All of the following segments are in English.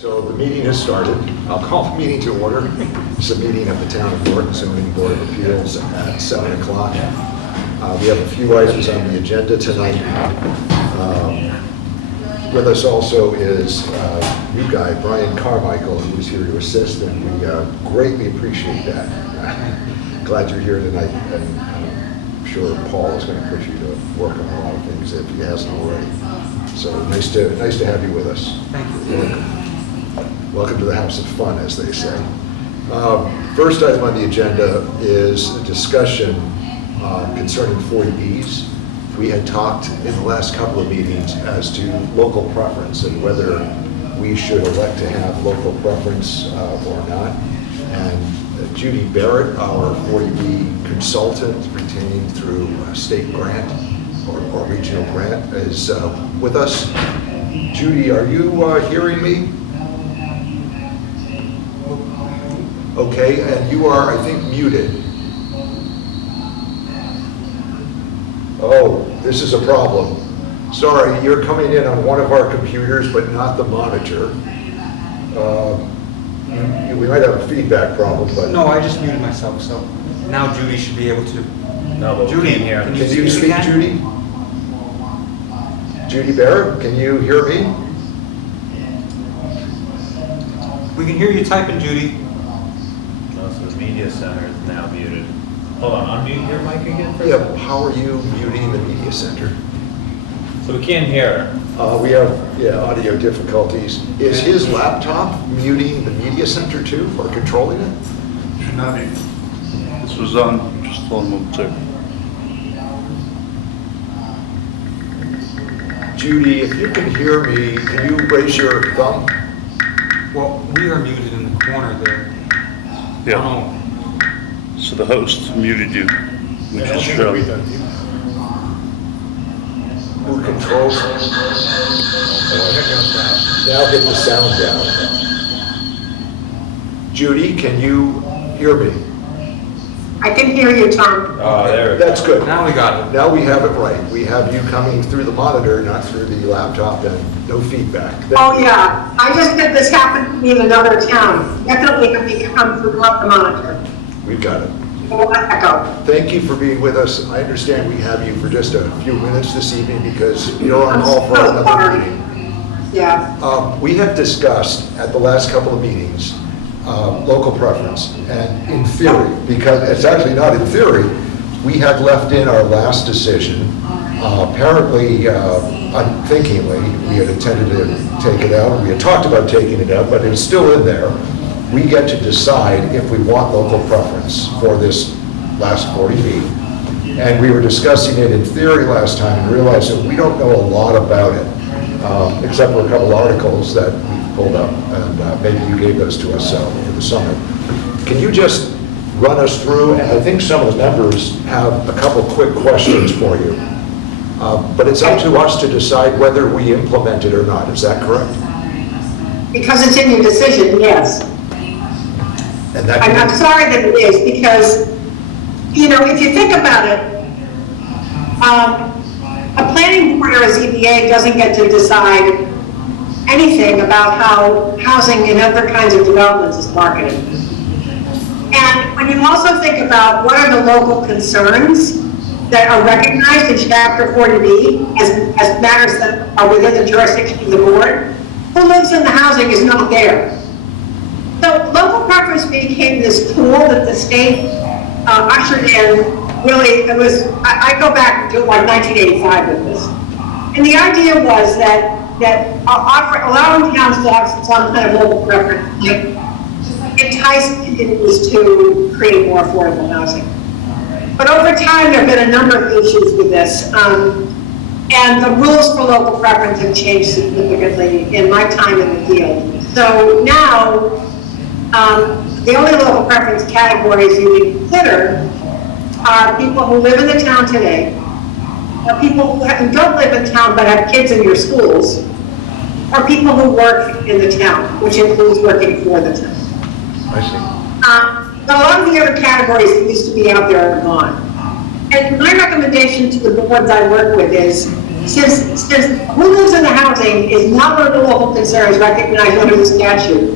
So the meeting has started. I'll call the meeting to order. It's a meeting of the Town of Norton Zoning Board of Appeals at 7 o'clock. We have a few items on the agenda tonight. With us also is new guy, Brian Carmichael, who's here to assist, and we greatly appreciate that. Glad you're here tonight, and I'm sure Paul is going to push you to work on a lot of things if he hasn't already. So nice to have you with us. Thank you. Welcome to the House of Fun, as they say. First item on the agenda is a discussion concerning 40Bs. We had talked in the last couple of meetings as to local preference and whether we should elect to have local preference or not. And Judy Barrett, our 40B consultant retained through a state grant or regional grant, is with us. Judy, are you hearing me? Okay, and you are, I think, muted. Oh, this is a problem. Sorry, you're coming in on one of our computers, but not the monitor. We might have a feedback problem, but... No, I just muted myself, so now Judy should be able to. No, but Judy, Judy here. Can you speak, Judy? Judy Barrett, can you hear me? We can hear you typing, Judy. No, so the media center is now muted. Hold on, unmute your mic again for a Yeah, second. how are you muting the media center? So we can't hear her. We have, audio difficulties. Is his laptop muting the media center too, or controlling it? Should not be. This was on just a moment too. Judy, if you can hear me, can you raise your thumb? Well, we are muted in the corner there. Yeah. Oh, So the host muted you, which is Shirley. Who controls? Now get the sound down. Judy, can you hear me? I can hear you, Tom. Oh, there we go. That's good. now we got it. Now we have it right. We have you coming through the monitor, not through the laptop, and no feedback. Oh, yeah. I just had this happen to me in another town. Definitely have me come through the monitor. We've got it. Oh, echo. Thank you for being with us. I understand we have you for just a few minutes this evening because you're on call for another meeting. Yeah. We have discussed at the last couple of meetings local preference, and in theory, because it's actually not in theory, we had left in our last decision. Apparently, unthinkingly, we had intended to take it out. We had talked about taking it out, but it's still in there. We get to decide if we want local preference for this last 40B. And we were discussing it in theory last time and realized that we don't know a lot about it, except for a couple articles that we pulled up, and maybe you gave those to us in the summer. Can you just run us through, and I think some of the members have a couple quick questions for you. But it's up to us to decide whether we implement it or not. Is that correct? Because it's in your decision, yes. And that I'm sorry that it is, because, if you think about it, a planning board or a ZBA doesn't get to decide anything about how housing and other kinds of developments is marketed. And when you also think about what are the local concerns that are recognized in Chapter 40B as matters that are within the jurisdiction of the board, who lives in the housing is not there. So local preference became this tool that the state ushered in. Really, I go back to like 1985 with this. And the idea was that allowing towns to have some kind of local preference entice communities to create more affordable housing. But over time, there have been a number of issues with this. And the rules for local preference have changed significantly in my time in the field. So now, the only local preference categories you can consider are people who live in the town today, or people who don't live in town but have kids in your schools, or people who work in the town, which includes working for the town. I see. A lot of the other categories that used to be out there are gone. And my recommendation to the boards I work with is since who lives in the housing is not one of the local concerns recognized under the statute,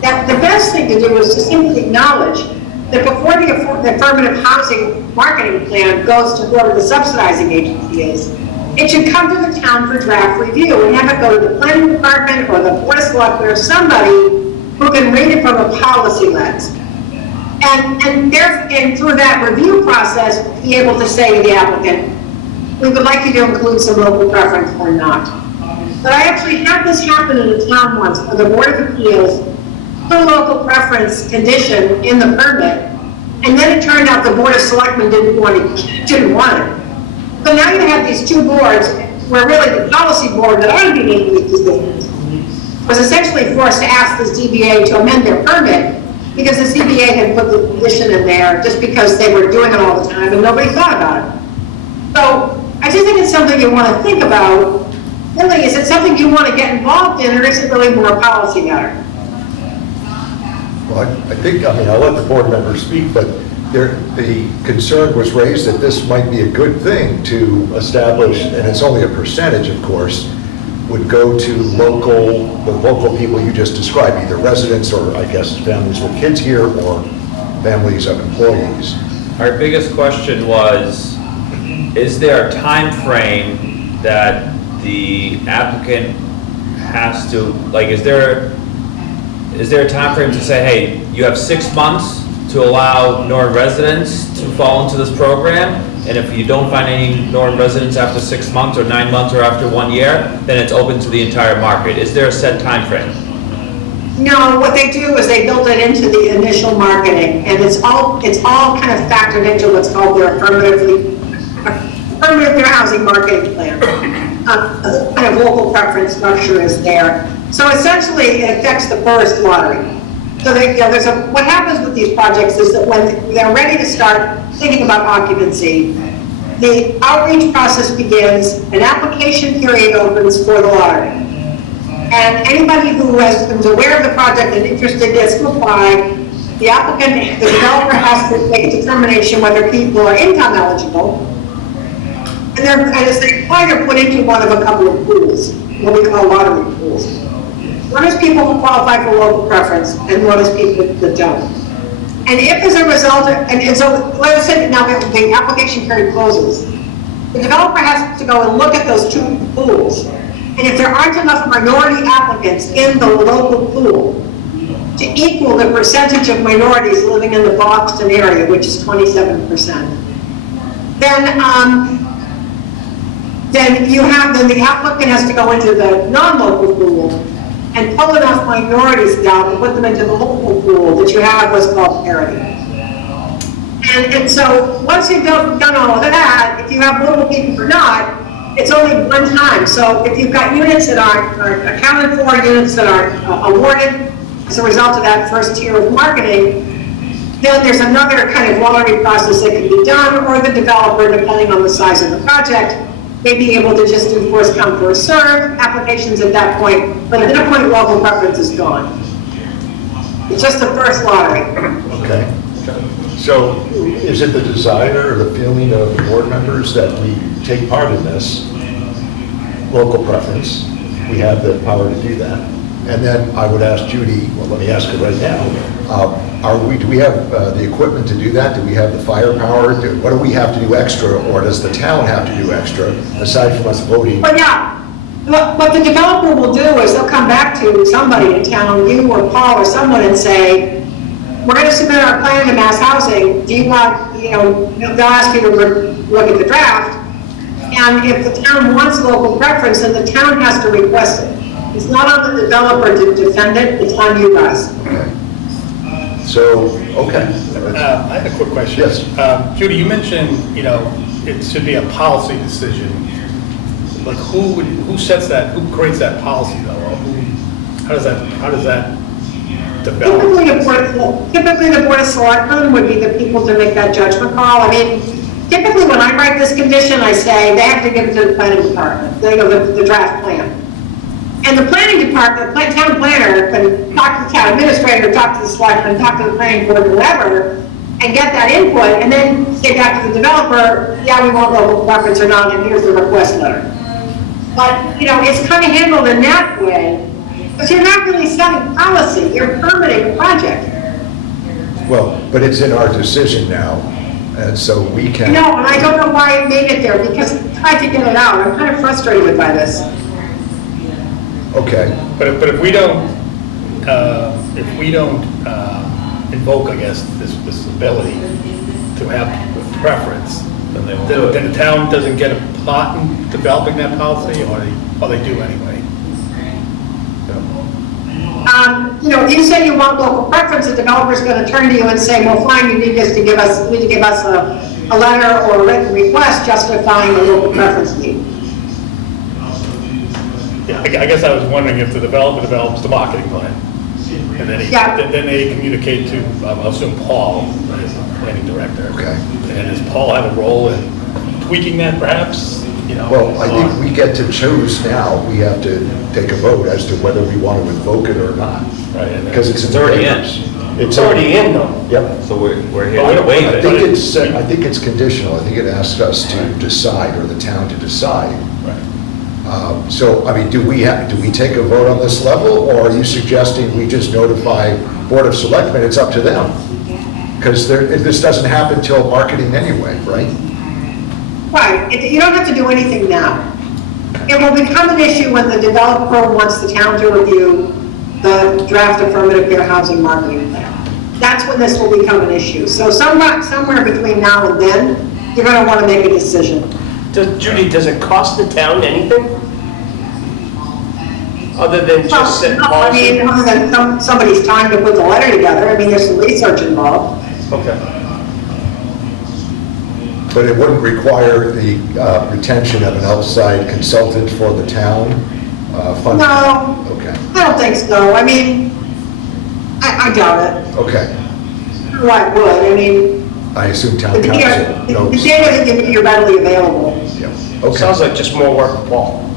that the best thing to do is to simply acknowledge that before the affirmative housing marketing plan goes to whoever the subsidizing agency is, it should come to the town for draft review and have it go to the planning department or the board of selectmen or somebody who can read it from a policy lens. And through that review process, be able to say to the applicant, we would like you to include some local preference or not. But I actually had this happen in a town once where the Board of Appeals put a local preference condition in the permit, and then it turned out the Board of Selectmen didn't want it. So now you have these two boards where really the policy board that ought to be making these decisions was essentially forced to ask the ZBA to amend their permit because the ZBA had put the condition in there just because they were doing it all the time and nobody thought about it. So I just think it's something you want to think about. Really, is it something you want to get involved in, or is it really more a policy matter? Well, I think, I'll let the board members speak, but the concern was raised that this might be a good thing to establish, and it's only a percentage, of course, would go to the local people you just described, either residents or, I guess, families with kids here or families of employees. Our biggest question was, is there a time frame that the applicant has to, like, is there a time frame to say, hey, you have 6 months to allow Norton residents to fall into this program, and if you don't find any Norton residents after 6 months or 9 months or after 1 year, then it's open to the entire market? Is there a set time frame? No, what they do is they build it into the initial marketing, and it's all kind of factored into what's called their affirmative housing marketing plan. Kind of local preference structure is there. So essentially, it affects the first lottery. So what happens with these projects is that when they're ready to start thinking about occupancy, the outreach process begins, an application period opens for the lottery. And anybody who's aware of the project and interested gets to apply. The developer has to make a determination whether people are income eligible. And as they apply, they're put into one of a couple of pools, what we call lottery pools. One is people who qualify for local preference, and one is people that don't. And if as a result, and so let us say now the application period closes, the developer has to go and look at those two pools. And if there aren't enough minority applicants in the local pool to equal the percentage of minorities living in the Boston area, which is 27%, then the applicant has to go into the non-local pool and pull enough minorities down and put them into the local pool that you have what's called parity. And so once you've done all of that, if you have local people or not, it's only one time. So if you've got units that aren't accounted for, units that aren't awarded as a result of that first tier of marketing, then there's another kind of lottery process that can be done, or the developer, depending on the size of the project, may be able to just do first come, first serve applications at that point, but at that point, local preference is gone. It's just the first lottery. Okay. So is it the desire or the feeling of the board members that we take part in this local preference? We have the power to do that. And then I would ask Judy, well, let me ask her right now, do we have the equipment to do that? Do we have the firepower? What do we have to do extra, or does the town have to do extra, aside from us voting? But yeah, what the developer will do is they'll come back to somebody in town, you or Paul or someone, and say, we're going to submit our plan to Mass Housing. Do you want, they'll ask you to look at the draft. And if the town wants local preference, then the town has to request it. It's not on the developer to defend it, it's on you guys. Okay. So, okay. I had a quick question. Yes. Judy, you mentioned, it should be a policy decision. Like, who sets that, who creates that policy though? Or how does that develop? Typically the Board of Selectmen would be the people to make that judgment call. I mean, typically when I write this condition, I say they have to give it to the planning department, the draft plan. And the planning department, the town planner can talk to the town administrator, talk to the selectmen, talk to the planning board, whatever, and get that input, and then say back to the developer, yeah, we want local preference or not, and here's the request letter. But, it's kind of handled in that way, but you're not really setting policy, you're permitting a project. Well, but it's in our decision now, and so we can. No, and I don't know why it made it there, because I tried to get it out, I'm kind of frustrated by this. Okay, But if we don't, invoke, I guess, this ability to have preference, Then they won't do it. then the town doesn't get a part in developing that policy, or they do anyway? If you say you want local preference, the developer's gonna turn to you and say, well, fine, you need to give us a letter or a written request justifying the local preference need. Yeah, I guess I was wondering if the developer develops the marketing plan, and then Yeah. then they communicate to, I'll assume Paul, as the planning director. Okay. And does Paul have a role in tweaking that perhaps, well, I think we get to choose now, we have to take a vote as to whether we want to invoke it or not. Right, and then- Because it's in It's the already in. papers. It's already in though. Yep. So we're here Well, to waive I think it. I think it's conditional, I think it asks us to decide, or the town to decide. Right. So, I mean, do we take a vote on this level, or are you suggesting we just notify Board of Selectmen, it's up to them? Because this doesn't happen till marketing anyway, right? Right, you don't have to do anything now. It will become an issue when the developer wants the town to review the draft affirmative fair housing marketing plan. That's when this will become an issue. So somewhere between now and then, you're gonna wanna make a decision. Judy, does it cost the town anything? Other than just set Well, I policy? mean, other than somebody's time to put the letter together, I mean, there's some research involved. Okay. But it wouldn't require the retention of an outside consultant for the town funding? No. Okay, I don't think so. I mean, I doubt it. okay. Why would? I mean, I assume the town council data the knows. data that you need are readily available. Yeah, Sounds okay. like just more work for Paul.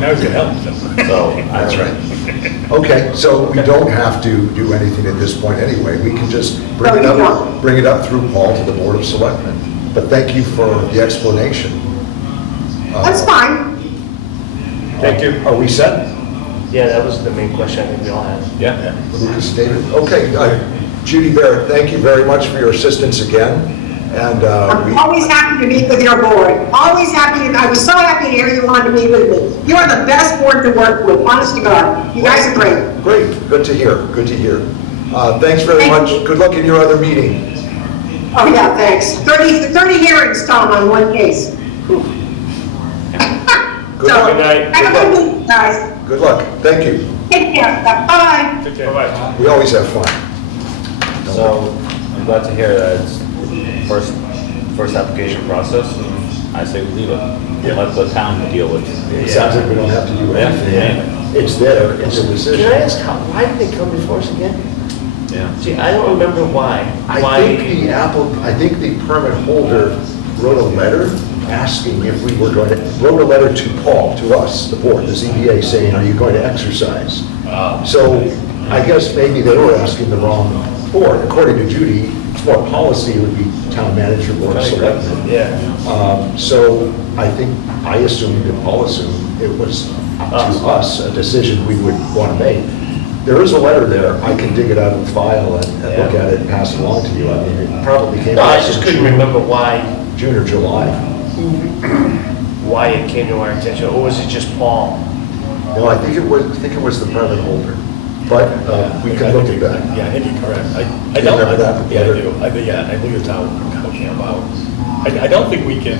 Now he's gonna help himself. So. That's right. Okay, so we don't have to do anything at this point anyway. We can just bring No, it you up, don't. bring it up through Paul to the Board of Selectmen. But thank you for the explanation. That's fine. Thank you. Are we set? Yeah, that was the main question I think we all had. Yeah. Lucas, David? Okay, Judy Barrett, thank you very much for your assistance again. And I'm always happy to meet with your board. Always happy, I was so happy to hear you wanted to meet with me. You are the best board to work with, honest to God. You guys are great. great, good to hear, good to hear. Thanks very Thank much. you. Good luck in your other meeting. Oh, yeah, thanks. 30 hearings, Tom, on one case. Good So, luck. Good night. have a good week, guys. Good luck. Thank you. Take care. Bye-bye. Take care. Bye-bye. We always have fun. So I'm glad to hear that it's first application process, and I say we leave it. Let the town deal with it. It sounds like we don't have to do anything. It's there, it's a Can I decision. ask, why did they come before us again? Yeah. See, I don't remember why. I think the permit holder wrote a letter asking if we were going to, wrote a letter to Paul, to us, the board, the ZBA, saying, are you going to exercise? So I guess maybe they were asking the wrong board. According to Judy, it's more policy, it would be town manager, board of selectmen. Yeah. So I assumed, and Paul assumed, it was to us, a decision we would want to make. There is a letter there, I can dig it out of the file and look at it and pass it along to you. I mean, it probably came No, I out just in couldn't June- remember why June or July. it came to our attention, or was it just Paul? No, I think it was the permit holder, but we can look at that. Yeah, I think you're correct. I You don't, remember that yeah, I letter? do. I believe it's how it came about. I don't think we can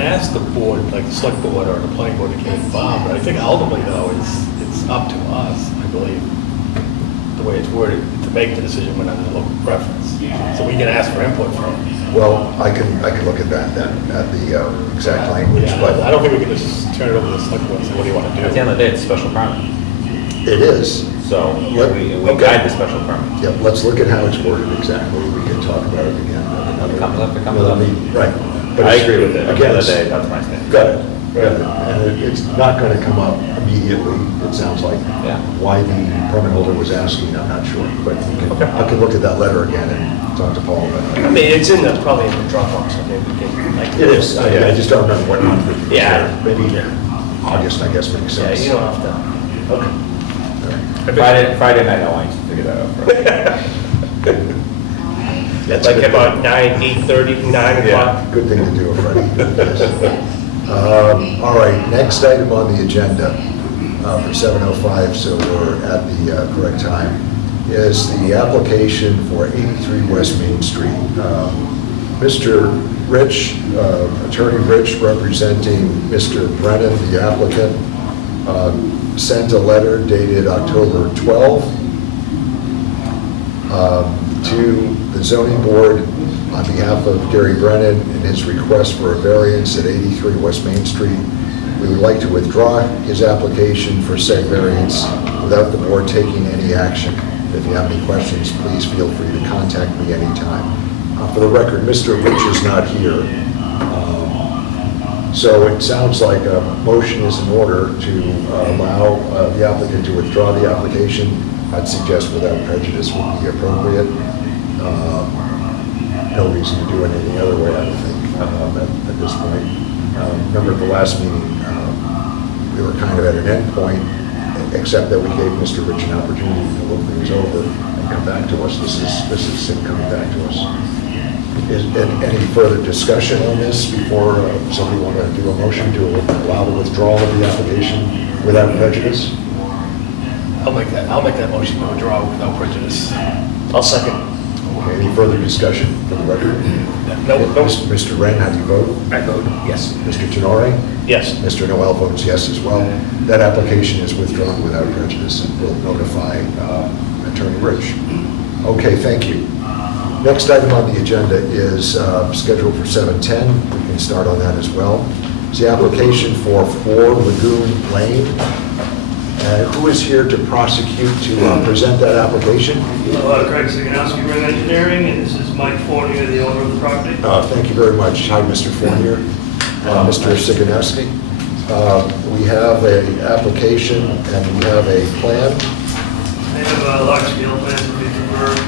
ask the board, like the select board or the planning board to get involved, but I think ultimately though, it's up to us, I believe, the way it's worded, to make the decision when under local preference. So we can ask for input from them. Well, I can look at that then, at the exact language, Yeah, I but don't think we can just turn it over to the select board and say, what do you want to do? At the end of the day, it's a special permit, it is. so Yep. we Okay. guide the special permit. Yep, let's look at how it's worded exactly, we can talk about it again. It comes up, it comes another up. meeting. Right. But I it's- agree with it, at the Again, end of the day, it's- that's my stand. Good, good. And it's not going to come up immediately. immediately, it sounds like. Yeah. Why the permit holder was asking, I'm not sure, but I can look at that letter again and talk to Paul about I it. mean, it's in the, probably in the Dropbox, so maybe we can, like. It is, I just don't remember what month it was. Yeah. Maybe August, I guess, makes Yeah, sense. you don't have to. Okay. Friday night, I want you to figure that out for us. That's Like good. about 8:30, 9 o'clock. Good thing to do, Freddie. All right, next item on the agenda for 7:05, so we're at the correct time, is the application for 83 West Main Street. Mr. Rich, Attorney Rich, representing Mr. Brennan, the applicant, sent a letter dated October 12th to the zoning board on behalf of Gary Brennan in his request for a variance at 83 West Main Street. We would like to withdraw his application for said variance without the board taking any action. If you have any questions, please feel free to contact me anytime. For the record, Mr. Rich is not here. So it sounds like a motion is in order to allow the applicant to withdraw the application. I'd suggest without prejudice would be appropriate. No reason to do it any other way, I don't think, at this point. Remember at the last meeting, we were kind of at an end point, except that we gave Mr. Rich an opportunity to look things over and come back to us. This is him coming back to us. Is any further discussion on this before somebody want to do a motion to allow the withdrawal of the application without prejudice? I'll make that motion to withdraw without prejudice. I'll second. Okay, any further discussion for the record? No, Mr. Wren, how do you vote? I vote yes. Mr. Tenore? Yes. Mr. Noel votes yes as well. That application is withdrawn without prejudice, and we'll notify Attorney Rich. Okay, thank you. Next item on the agenda is scheduled for 7:10. We can start on that as well. It's the application for 4 Lagoon Lane. Who is here to prosecute, to present that application? Hello, Craig Siganowski, Ring Engineering, and this is Mike Fournier, the owner of the property. Thank you very much. Hi, Mr. Fournier. Mr. Siganowski. We have an application and we have a plan. They have a large scale plan to be preferred.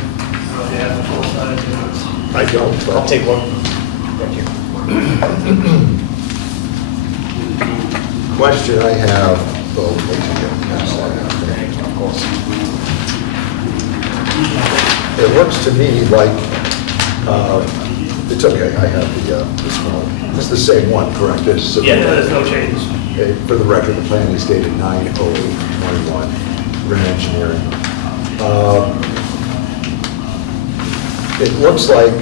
They have the full size units. I don't, but... I'll take one. Thank you. Question I have, oh, wait till you get past that. Of course. It looks to me like, it's okay, I have this one. It's the same one, correct? Yeah, there's no changes. Okay, for the record, the plan is dated 9/08/21, Ring Engineering. It looks like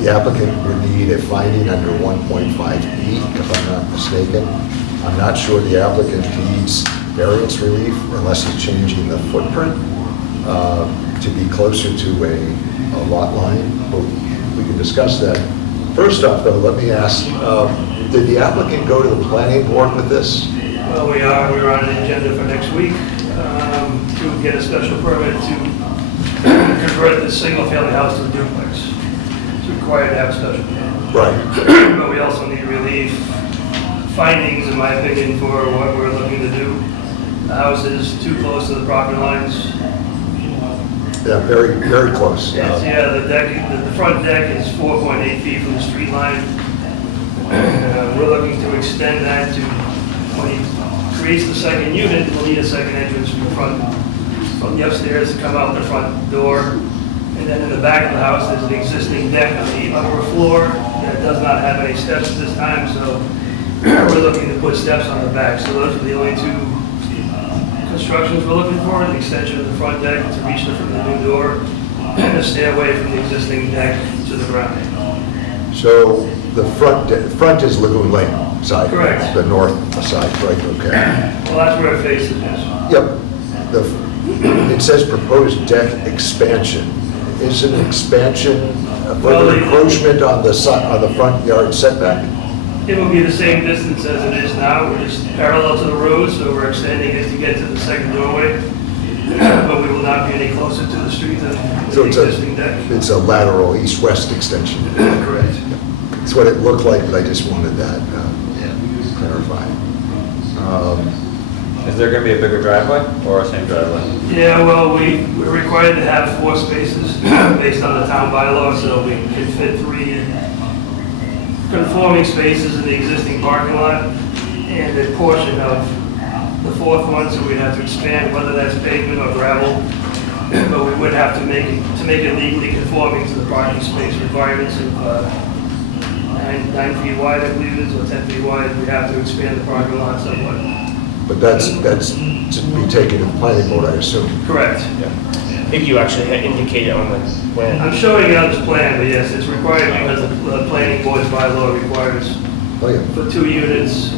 the applicant would need a finding under 1.5E, if I'm not mistaken. I'm not sure the applicant needs variance relief unless he's changing the footprint to be closer to a lot line, but we can discuss that. First off, though, let me ask, did the applicant go to the planning board with this? Well, we're on the agenda for next week to get a special permit to convert this single-family house to a duplex. It's required to have a special permit. Right. But we also need relief findings, in my opinion, for what we're looking to do. The house is too close to the property lines. Yeah, very, very close. Yeah, the front deck is 4.8 feet from the street line. We're looking to extend that to, when he creates the second unit, we'll need a second entrance from the front, from the upstairs to come out the front door. And then in the back of the house, there's an existing deck on the upper floor that does not have any steps at this time, so we're looking to put steps on the back. So those are the only two constructions we're looking for, an extension of the front deck to reach the new door, and a stairway from the existing deck to the ground. So the front is Lagoon Lane side? Correct. The north side, right, okay. Well, that's where it faces, yes. Yep. It says proposed deck expansion. Is an expansion a Well, further the- encroachment on the front yard setback? It will be the same distance as it is now, we're just parallel to the road, so we're extending it to get to the second doorway. But we will not be any closer to the street than So the existing deck. it's a lateral east-west extension. Correct. It's what it looked like, but I just wanted that clarified. Is there gonna be a bigger driveway or a same driveway? Yeah, well, we're required to have 4 spaces based on the town bylaw, so we can fit 3 conforming spaces in the existing parking lot and a portion of the 4th one, so we'd have to expand whether that's pavement or gravel. But we would have to make it legally conforming to the parking space requirements of 9 feet wide, I believe it is, or 10 feet wide. We have to expand the parking lot somewhat. But that's to be taken to the planning board, I assume. Correct. I think you actually had indicated on the plan. I'm showing it on this plan, but yes, it's required because the planning board's bylaw requires Oh, yeah. for 2 units,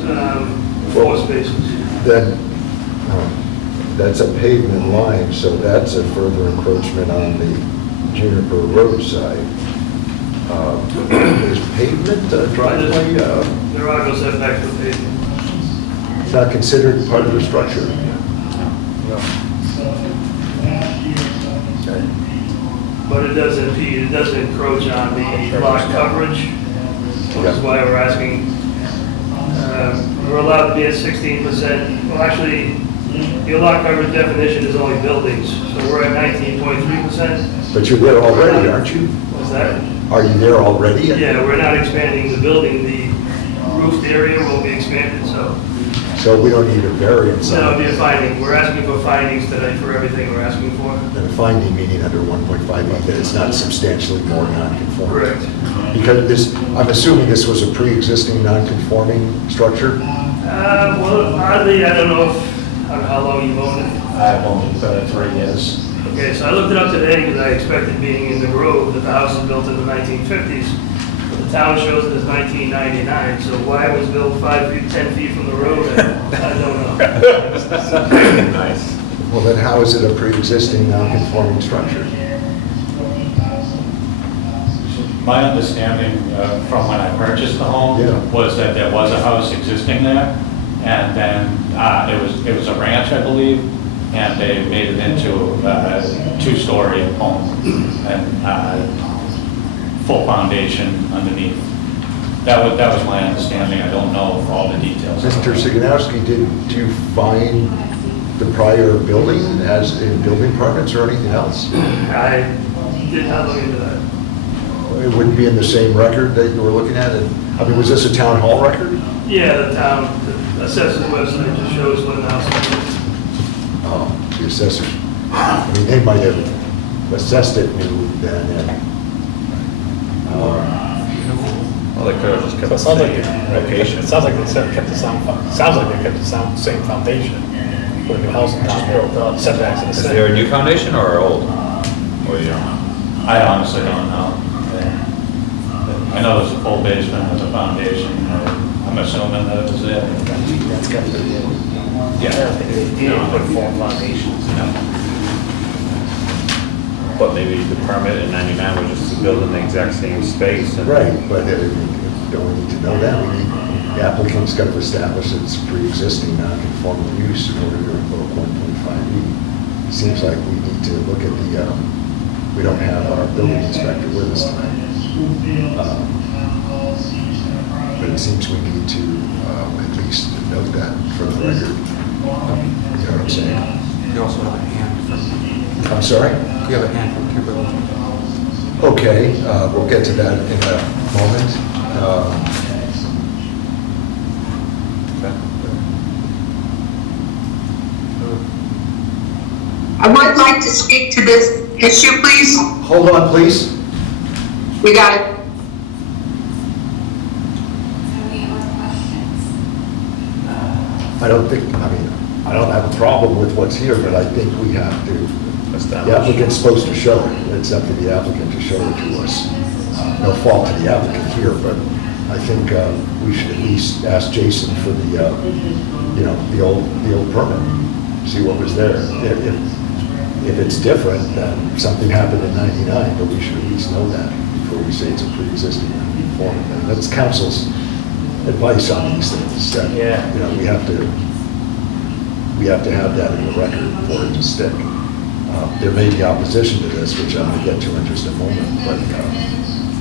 4 spaces. Then, that's a pavement line, so that's a further encroachment on the Juniper Road side. Is pavement driveway, There are no setbacks for pavement. not considered part of the structure? Okay. But it does impede, it does encroach on the lot coverage, which is why we're asking, we're allowed to be at 16%. Well, actually, your lot coverage definition is only buildings, so we're at 19.3%. But you're there already, aren't you? What's that? Are you there already? Yeah, we're not expanding the building, the roofed area will be expanded, so So we don't need a variance that'll on be it. a finding. We're asking for findings today for everything we're asking for. And a finding meaning under 1.5, that it's not substantially more non-conforming. Correct. Because this, I'm assuming this was a pre-existing non-conforming structure? Well, oddly, I don't know how long you've owned it. I've owned it for 3 years. Okay, so I looked it up today because I expected being in the Grove that the house was built in the 1950s. But the town shows it as 1999, so why it was built 5 feet, 10 feet from the road, I don't know. Nice. Well, then how is it a pre-existing non-conforming structure? My understanding from when I purchased the home Yeah. was that there was a house existing there, and then it was a ranch, I believe, and they made it into a 2-story home and full foundation underneath. That was my understanding. I don't know all the details. Mr. Siganowski, did you find the prior building as in building permits or anything else? I did not look into that. It wouldn't be in the same record that you were looking at? And I mean, was this a town hall record? Yeah, the town, the assessor's website just shows when the house was built. Oh, the assessors. I mean, they might have assessed it new then. Well, they could have just So kept it the sounds like, same location. it sounds like they kept the same foundation, put a new house in town, setbacks in the Is center. there a new foundation or old? Or you don't know? I honestly don't know. I know there's a full basement with a foundation. I'm assuming that it was there. That's got to be, Yeah. I don't think they did put 4 foundations. But maybe the permit in 99 was just to build in the exact same space. and- Right, but don't we need to know that? The applicant's got to establish it's pre-existing non-conforming use in order to invoke 1.5E. Seems like we need to look at we don't have our building inspector with us tonight. But it seems we need to at least note that for the record. You know what I'm saying? You also have a hand from, I'm sorry? you have a hand from Kimberly. Okay, we'll get to that in a moment. I would like to speak to this issue, please. Hold on, please. We got it. I don't have a problem with what's here, but I think we have to, the applicant's supposed to show it. It's up to the applicant to show it to us. No fault to the applicant here, but I think we should at least ask Jason for the old permit, see what was there. If it's different, then something happened in 99, but we should at least know that before we say it's a pre-existing non-conforming. And that's council's advice on these things, that, Yeah. we have to have that in the record for it to stick. There may be opposition to this, which I'm going to get to in just a moment, but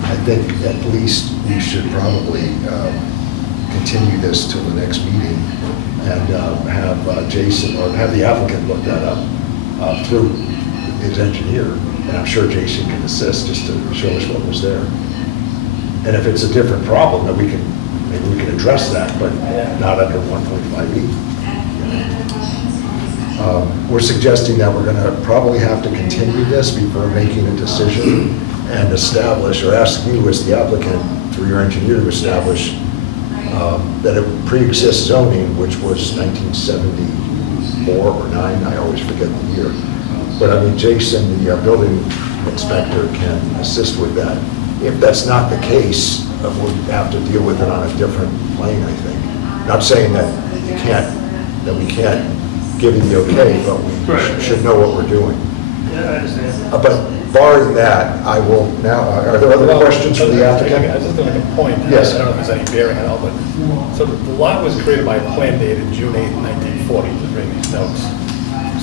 I think at least we should probably continue this till the next meeting and have Jason, or have the applicant look that up through his engineer, and I'm sure Jason can assist just to show us what was there. And if it's a different problem, then maybe we can address that, but not under 1.5E. We're suggesting that we're going to probably have to continue this before making a decision and establish, or ask you as the applicant, through your engineer, to establish that it pre-exists zoning, which was 1974 or 9, I always forget the year. But I mean, Jason, the building inspector, can assist with that. If that's not the case, we'll have to deal with it on a different plane, I think. Not saying that we can't give you the okay, but we should know what we're doing. Yeah, I understand. But barring that, I will now, are there other questions for the I applicant? was just going to make a point. Yes. I don't know if there's any bearing at all, but, so the lot was created by a plan dated June 8, 1940, just reading these notes.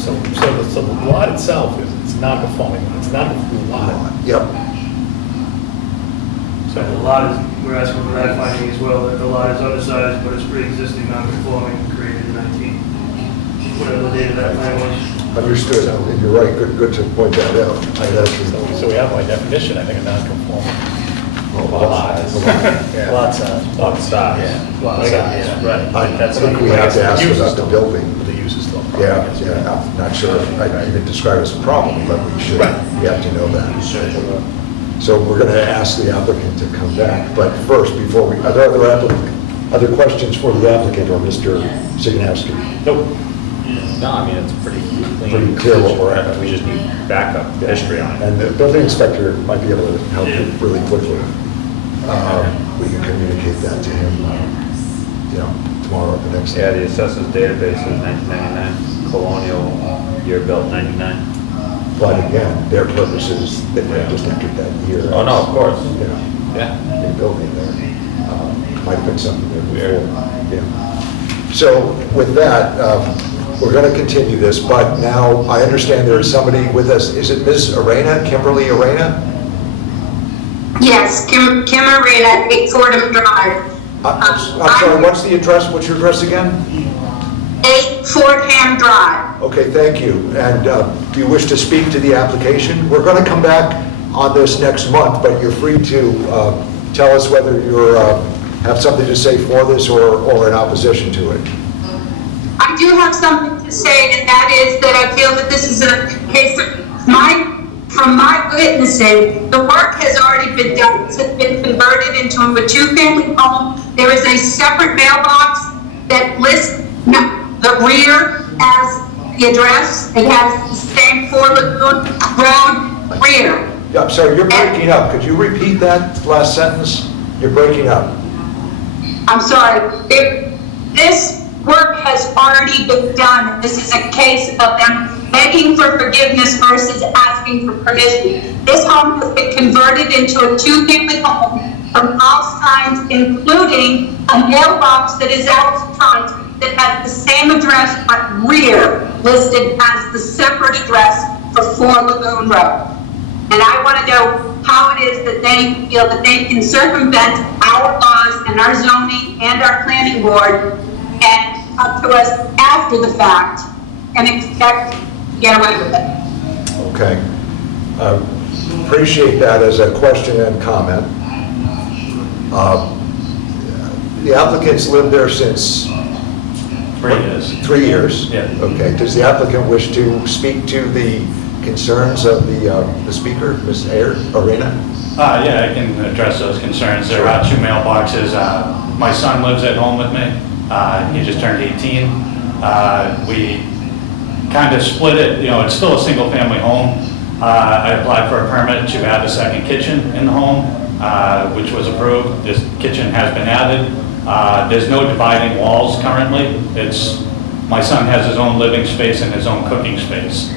So the lot itself it's non-conforming, it's not a full lot. Yep. So the lot is, we're asking for that finding as well, that the lot is undersized, but it's pre-existing, non-conforming, created in whatever the date of that plan was. Understood, and you're right, good to point that out. So we have by definition, I think, a non-conforming lot. Yeah. Lot size. Lot size. Yeah. Lot size, right. I think we have to ask about the building. The use is still a problem. Yeah, I'm not sure, I didn't describe it as a problem, but we should, we have to know that. So we're going to ask the applicant to come back, but first, before we, are there other questions for the applicant or Mr. Signowski? Nope. No, I mean, it's pretty clean. Pretty clear what we're at. We just need backup history on it. And the building inspector might be able to help you really quickly. We can communicate that to him, tomorrow at the next. Yeah, the assessors database is 1999, colonial, year built 99. But again, their purpose is that they just entered that year. Oh, no, of course. Yeah. They built it there. Might have been something there before. Yeah. So with that, we're going to continue this, but now I understand there is somebody with us. Is it Ms. Arena, Kimberly Arena? Yes, Kim Arena, 8 Fordham Drive. I'm sorry, what's the address? What's your address again? 8 Fordham Drive. Okay, thank you. And do you wish to speak to the application? We're going to come back on this next month, but you're free to tell us whether you have something to say for this or in opposition to it. I do have something to say, and that is that I feel that this is a case of from my witnessing, the work has already been done. It's been converted into a 2-family home. There is a separate mailbox that lists the rear as the address. It has the same 4 Lagoon Road rear. Yeah, I'm sorry, you're breaking up. Could you repeat that last sentence? You're breaking up. I'm sorry. This work has already been done. This is a case of them begging for forgiveness versus asking for permission. This home has been converted into a 2-family home from all sides, including a mailbox that is out front that has the same address but rear listed as the separate address for 4 Lagoon Road. And I want to know how it is that they feel that they can circumvent our laws and our zoning and our planning board and up to us after the fact and expect to get away with it. Okay. Appreciate that as a question and comment. The applicant's lived there since 3 years. 3 years? Yeah. Okay. Does the applicant wish to speak to the concerns of the speaker, Ms. Arena? Yeah, I can address those concerns. There are 2 mailboxes. My son lives at home with me. He just turned 18. We kind of split it, it's still a single-family home. I applied for a permit to add a second kitchen in the home, which was approved. This kitchen has been added. There's no dividing walls currently. My son has his own living space and his own cooking space.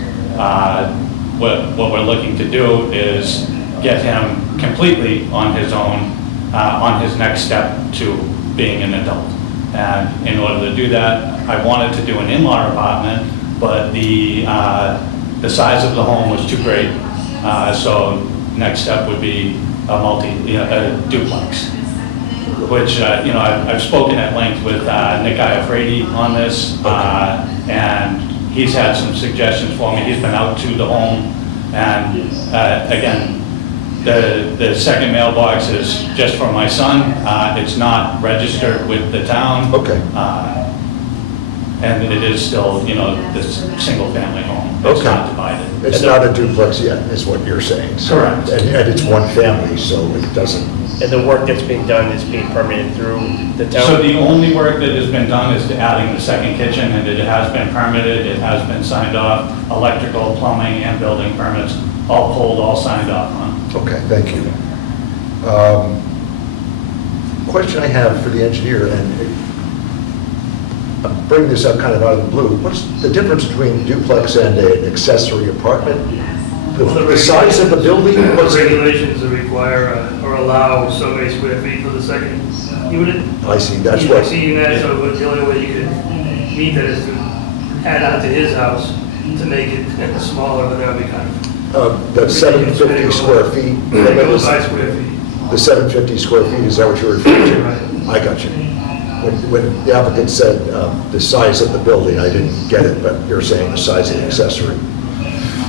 What we're looking to do is get him completely on his own, on his next step to being an adult. And in order to do that, I wanted to do an in-law apartment, but the size of the home was too great. So next step would be a duplex. which, you know, I've spoken at length with Nick Iafredi on this, and he's had some suggestions for me. He's been out to the home, and again, the second mailbox is just for my son. It's not registered with the town. Okay. And it is still, you know, this single-family home. It's Okay. not divided. It's not a duplex yet, is what you're saying. So- Correct. And it's one family, so it doesn't, And the work that's being done is being permitted through the town? So the only work that has been done is adding the second kitchen, and it has been permitted, it has been signed off, electrical, plumbing, and building permits, all pulled, all signed off on. okay, thank you. Question I have for the engineer, and I'm bringing this up kind of out of the blue. What's the difference between duplex and an accessory apartment? The size of the building? The What's it? regulations that require or allow so many square feet for the second unit. I see, that's what, Exceeding that, so the only way you could meet that is to add on to his house to make it smaller, but that would be kind of. the 750 square feet. It goes by square feet. The 750 square feet, is that what you're referring to? Right. I got you. When the applicant said the size of the building, I didn't get it, but you're saying the size of the accessory.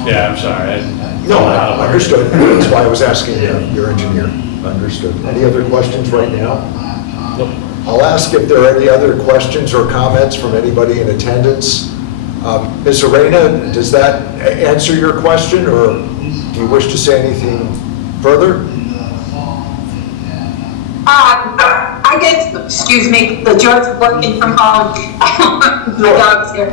Yeah, I'm sorry. No, I understood. That's why I was asking your engineer. Understood. Any other questions right now? I'll ask if there are any other questions or comments from anybody in attendance. Ms. Arena, does that answer your question, or do you wish to say anything further? I guess, excuse me, the joys of working from home. My dog's here.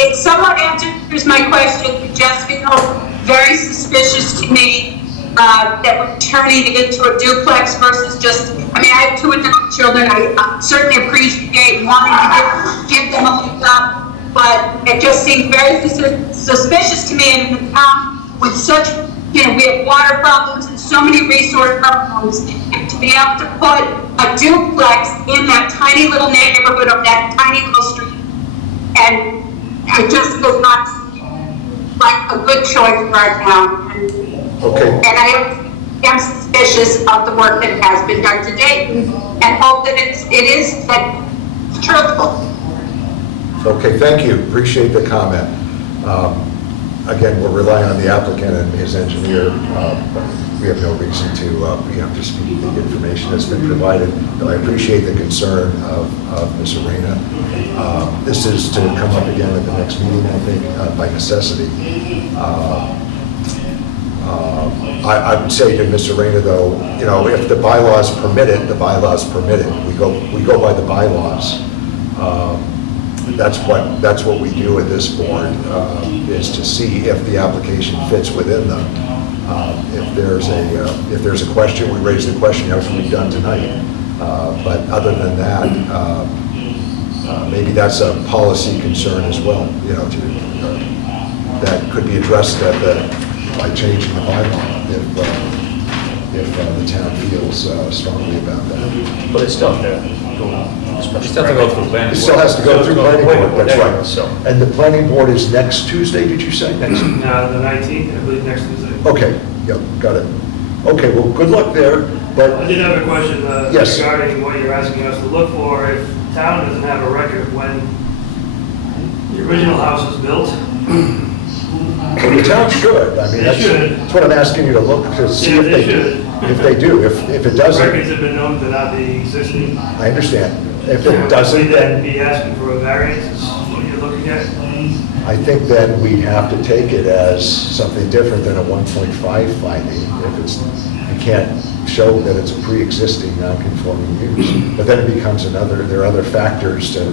It somewhat answers my question, but just, you know, very suspicious to me that we're turning it into a duplex versus just, I mean, I have 2 adult children. I certainly appreciate wanting to give them a leg up, but it just seemed very suspicious to me in the town with such, you know, we have water problems and so many resource problems, and to be able to put a duplex in that tiny little neighborhood of that tiny little street, and it just does not seem like a good choice for our town. Okay. And I am suspicious of the work that has been done to date, and hope that it is truthful. Okay, thank you. Appreciate the comment. Again, we're relying on the applicant and his engineer. We have no reason to, dispute the information that's been provided. But I appreciate the concern of Ms. Arena. This is to come up again at the next meeting, I think, by necessity. I would say to Ms. Arena, though, you know, if the bylaws permit it, the bylaws permit it. We go by the bylaws. That's what we do at this board, is to see if the application fits within them. If there's a question, we raise the question, as we've done tonight. But other than that, maybe that's a policy concern as well, you know, that could be addressed by changing the bylaw if the town feels strongly about that. But it's still there. You still have to go through planning. It still has to go through planning board, that's right. So, And the planning board is next Tuesday, did you say? Next? Now, the 19th, I believe next Tuesday. Okay, yep, got it. Okay, well, good luck there, I but, did have a question Yes. regarding what you're asking us to look for. If town doesn't have a record when the original house was built, well, the town should, I mean, They should. that's what I'm asking you to look to see Yeah, if they they do. should. If they do, if it doesn't, records have been known to not be existing. I understand. If it doesn't, Would then be asking for a variance, is what you're looking at? I think then we have to take it as something different than a 1.5 finding. If it's, you can't show that it's a pre-existing non-conforming use. But then it becomes there are other factors to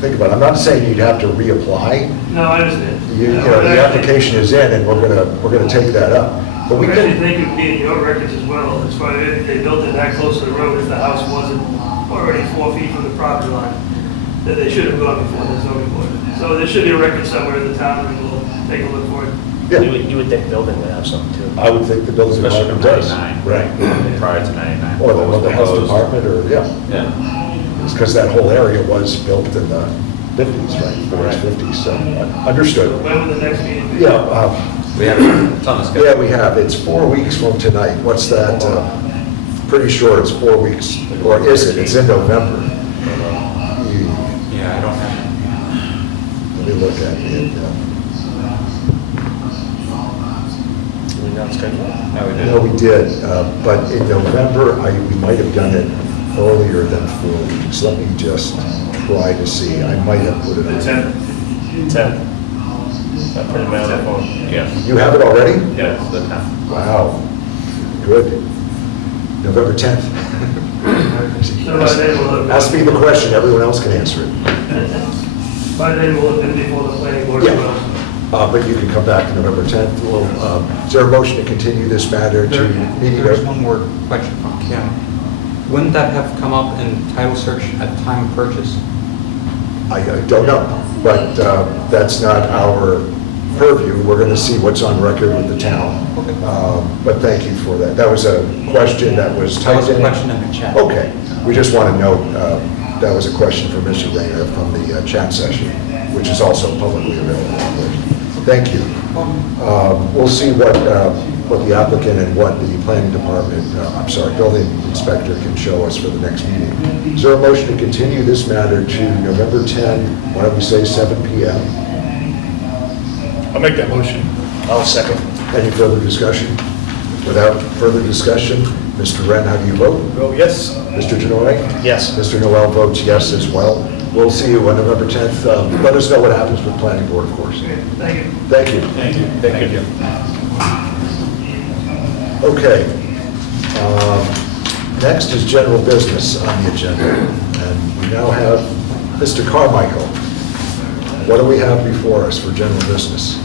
think about. I'm not saying you'd have to reapply. No, I understand. You know, the application is in and we're gonna take that up. But we I actually can, think it would be in your records as well, as far as if they built it that close to the road, if the house wasn't already 4 feet from the property line, that they should have gone before the zoning board. So there should be a record somewhere in the town, and we'll take a look for it. yeah, you would think building would have something too. I would think the building Especially department from does. 99. Right. Prior to 99. Or What was the health proposed. department, or, yeah. Yeah. It's because that whole area was built in the 50s, right? 40s, 50s, so, understood. When will the next meeting be? Yeah, We have a ton of schedule. yeah, we have. It's 4 weeks from tonight. What's that? pretty sure it's 4 weeks, or is it? It's in November. Yeah, I don't have, Let me look at it. We not scheduled? No, we No, we did, but in November, we might have done it earlier than 4 weeks. Let me just try to see. I might have put it on. 10. I put it on the phone. Yes, You have it already? yes, the 10th. Wow, good. November 10th. So by then we'll have. Ask me the question, everyone else can answer it. By then we'll have been before the planning board. Yeah. But you can come back to November 10th. Well, is there a motion to continue this matter to meeting? there's one more question from Kim. Wouldn't that have come up in title search at the time of purchase? I don't know, but that's not our purview. We're going to see what's on record with the town. Okay. But thank you for that. That was a question that was That was typed a in. question in the chat. Okay, we just want to note, that was a question from Mr. Rayner from the chat session, which is also publicly available. Thank you. We'll see what the applicant and what the planning department, building inspector can show us for the next meeting. Is there a motion to continue this matter to November 10, why don't we say 7 PM? I'll make that motion. I'll second. Any further discussion? Without further discussion, Mr. Wren, how do you vote? Vote yes. Mr. Genoy? Yes. Mr. Noel votes yes as well. We'll see you on November 10th. Let us know what happens with planning board, of course. Okay, thank you. Thank you. Thank you. Thank you. Okay. Next is general business on the agenda. And we now have Mr. Carmichael. What do we have before us for general business?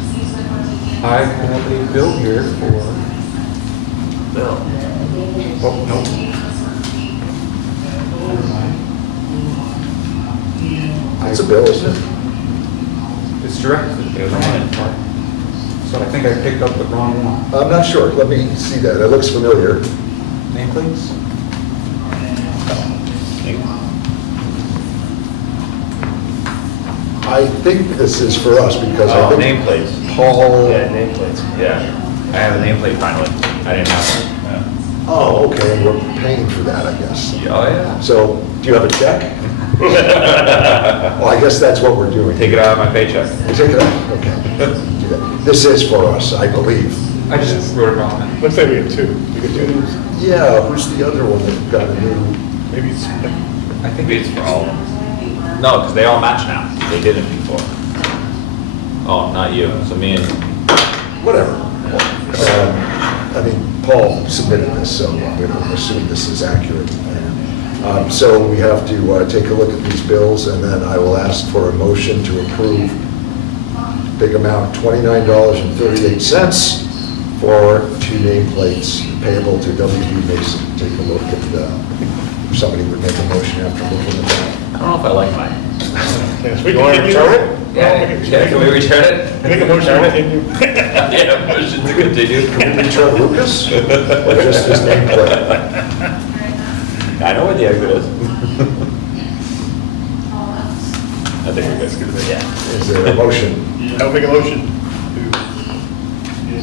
I have a bill here for, Bill. oh, no. Never mind. It's a bill, isn't it? It's directed to the planning part. So I think I picked up the wrong one. I'm not sure. Let me see that. It looks familiar. Name, please? I think this is for us because I Oh, think nameplates. Paul... Yeah, nameplates. Yeah, I have a nameplate finally. I didn't have one. Oh, okay, and we're paying for that, I guess. Yeah. Oh, yeah. So, do you have a check? Well, I guess that's what we're doing. Take it out of my paycheck. You take it out, okay. Do that. This is for us, I believe. I just wrote it wrong. Looks like we have two. We could do these. Yeah, who's the other one that got a new? Maybe it's, I think Maybe it's for all of them. No, because they all match now. They didn't before. Oh, not you. So me and, Whatever. I mean, Paul submitted this, so I'm going to assume this is accurate. So we have to take a look at these bills, and then I will ask for a motion to approve big amount, $29.38 for 2 nameplates payable to WB Mason. Take a look at, if somebody would make a motion after looking at that. I don't know if I like mine. yes, we You want to continue. return it? Yeah, can we return it? Make a motion to continue. Yeah, motion to continue. Can we return Lucas, or just his nameplate? I know where the exit is. I think we're good. Yeah. Is there a motion? I'll make a motion to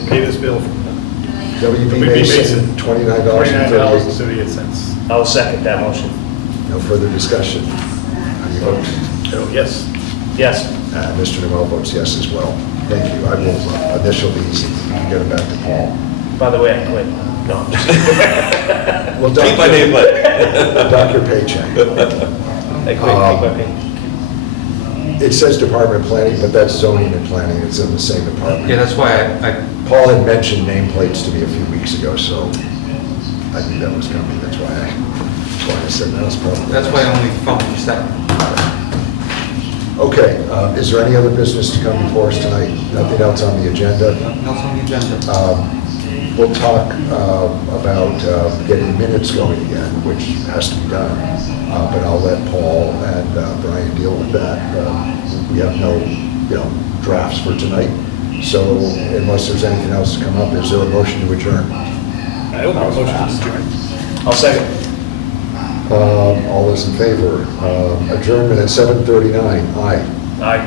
pay this bill. WB WB Mason, Mason, $29.38. $29.38. I'll second that motion. No further discussion. How do you vote? Oh, yes. Yes. Mr. Noel votes yes as well. Thank you. I will initial these and you can get them back to Paul. By the way, I quit. No, I'm just We'll Keep my dock your- nameplate. we'll dock your paycheck. I quit. Keep my pay. It says Department of Planning, but that's zoning and planning. It's in the same department. Yeah, that's why I Paul had mentioned nameplates to me a few weeks ago, so I knew that was coming. That's why I said that was probably. that's why I only phoned you second. Okay, is there any other business to come before us tonight? Nothing else on the agenda? Nothing else on the agenda. We'll talk about getting minutes going again, which has to be done. But I'll let Paul and Brian deal with that. We have no, drafts for tonight. So unless there's anything else to come up, is there a motion to adjourn? I will make a motion to adjourn. I'll second. All those in favor? Adjournment at 7:39. Aye. Aye.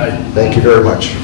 Aye. Thank you very much.